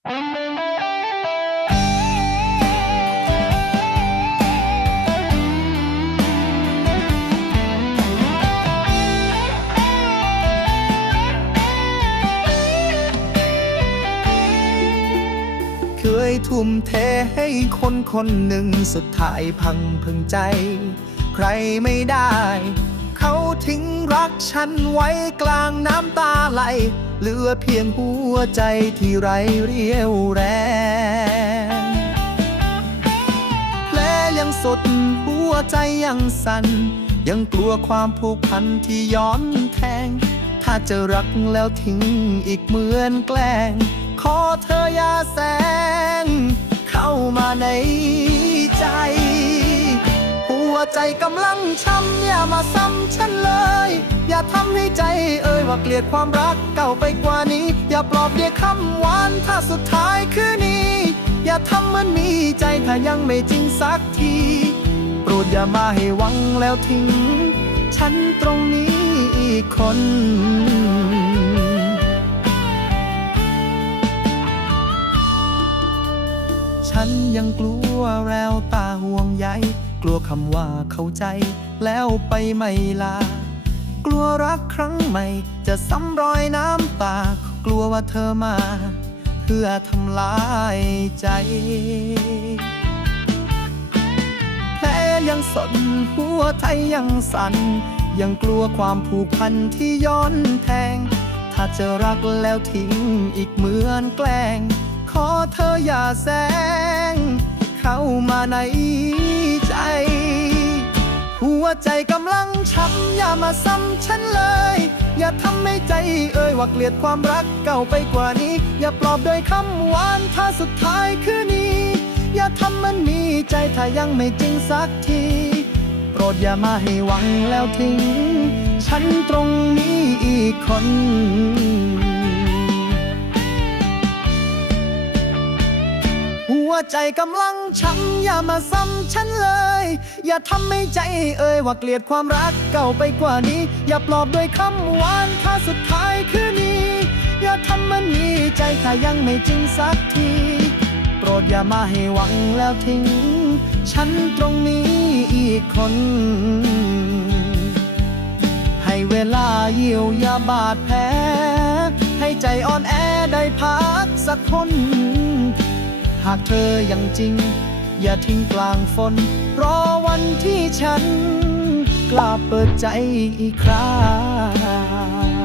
เคยทุ่มเทให้คนคนหนึ่งสุดท้ายพังพึงใจ ใครไม่ได้ ฉันไว้กลางน้ำตาไหล เหลือเพียงหัวใจที่ไรเรียวแรงแผลยังสดหัวใจยังสั่น ยังกลัวความผูกพันที่ย้อนแทง ถ้าจะรักแล้วทิ้งอีกเหมือนแกล้ง ขอเธออย่าแส ใจกำลังช้ำอย่ามาซ้ำฉันเลย อย่าทำให้ใจเอ่ยว่าเกลียดความรักเก่าไปกว่านี้ อย่าปลอบเดียคำหวานถ้าสุดท้ายคือนี้ อย่าทำเหมันมีใจถ้ายังไม่จริงสักที โปรดอย่ามาให้หวังแล้วทิ้ง ฉันตรงนี้อีกคน ฉันยังกลัวแววตาห่วงใย กลัวคำว่าเข้าใจ แล้วไปไม่ลา กลัวรักครั้งใหม่ จะซ้ำรอยน้ำตา กลัวว่าเธอมา เพื่อทำลายใจแผลยังสดหัวใจยังสั่น ยังกลัวความผูกพันที่ย้อนแทง ถ้าจะรักแล้วทิ้งอีกเหมือนแกล้ง ขอเธออย่าแซงเข้ามาในใจ หัวใจกำลังช้ำอย่ามาซ้ำฉันเลย อย่าทำให้ใจเอ่ยว่าเกลียดความรักเก่าไปกว่านี้ อย่าปลอบด้วยคำหวานถ้าสุดท้ายคือนี้ อย่าทำมันมีใจถ้ายังไม่จริงสักทีโปรดอย่ามาให้หวังแล้วทิ้ง ฉันตรงนี้อีกคน ใจกำลังช้ำอย่ามาซ้ำฉันเลย อย่าทำให้ใจเอ่ยว่าเกลียดความรักเก่าไปกว่านี้ อย่าปลอบด้วยคำหวานถ้าสุดท้ายคือนี้ อย่าทำมันมีใจถ้ายังไม่จริงสักที โปรดอย่ามาให้หวังแล้วทิ้ง ฉันตรงนี้อีกคน ให้เวลาเยียวยาบาดแผลให้ใจอ่อนแอได้พักสักคน หากเธอยังจริง อย่าทิ้งกลางฝน รอวันที่ฉัน กล้าเปิดใจอีกครั้ง